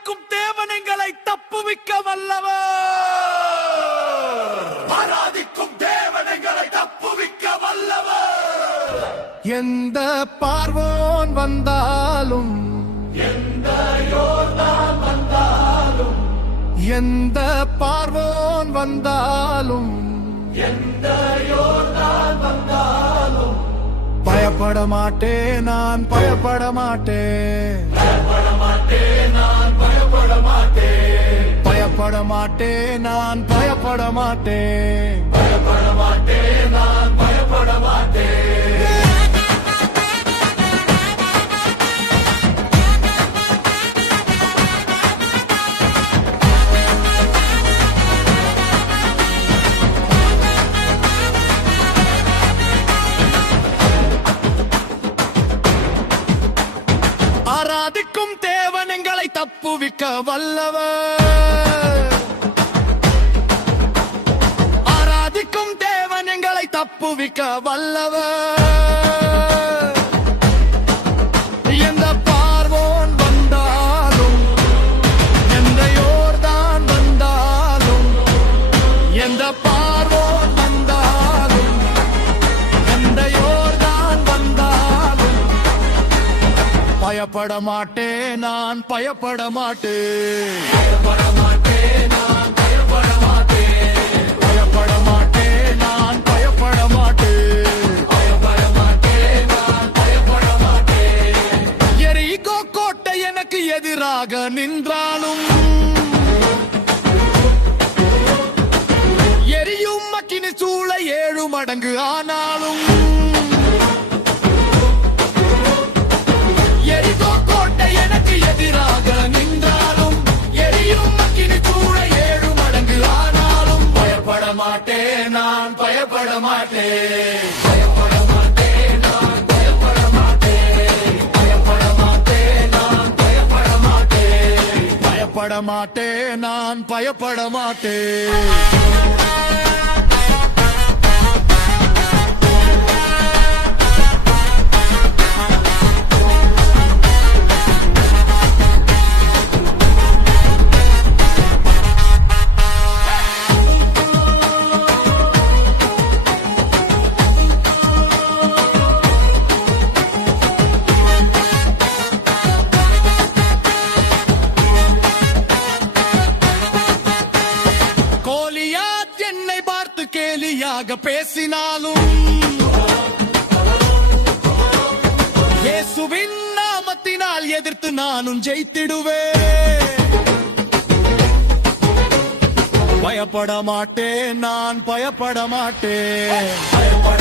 ஆராதிக்கும் தேவன் எங்களை தப்புவிக்க வல்லவர். ஆராதிக்கும் தேவன் எங்களை தப்புவிக்க வல்லவர். எந்த பார்வோன் வந்தாலும், எந்த யோர்தான் வந்தாலும், எந்த பார்வோன் வந்தாலும், எந்த யோர்தான் வந்தாலும் பயப்பட மாட்டேன், நான் பயப்பட மாட்டேன். பயப்பட மாட்டேன், நான் பயப்பட மாட்டேன். பயப்பட மாட்டேன், நான் பயப்பட மாட்டேன். பயப்பட மாட்டேன், நான் பயப்பட மாட்டேன். ஆராதிக்கும் தேவன் எங்களை தப்புவிக்க வல்லவர். ஆராதிக்கும் தேவன் எங்களை தப்புவிக்க வல்லவர். எந்த பார்வோன் வந்தாலும், எந்த யோர்தான் வந்தாலும், எந்த பார்வோன் வந்தாலும், எந்த யோர்தான் வந்தாலும் பயப்பட மாட்டேன், நான் பயப்பட மாட்டேன். பயப்பட மாட்டேன், நான் பயப்பட மாட்டேன். பயப்பட மாட்டேன், நான் பயப்பட மாட்டேன். பயப்பட மாட்டேன், நான் பயப்பட மாட்டேன். எரிகோ கோட்டை எனக்கு எதிராக நின்றாலும், எரியும் மக்கினி சூளை 7 மடங்கு ஆனாலும், எரிகோ கோட்டை எனக்கு எதிராக நின்றாலும், எரியும் மக்கினி சூளை 7 மடங்கு ஆனாலும் பயப்பட மாட்டேன், நான் பயப்பட மாட்டேன். பயப்பட மாட்டேன், நான் பயப்பட மாட்டேன். பயப்பட மாட்டேன், நான் பயப்பட மாட்டேன். பயப்பட மாட்டேன், நான் பயப்பட மாட்டேன். கோலியாத் என்னை பார்த்து கேலியாக பேசினாலும், இயேசுவின் நாமத்தினால் எதிர்த்து நானும் ஜெயித்திடுவேன். பயப்பட மாட்டேன், நான் பயப்பட மாட்டேன். பயப்பட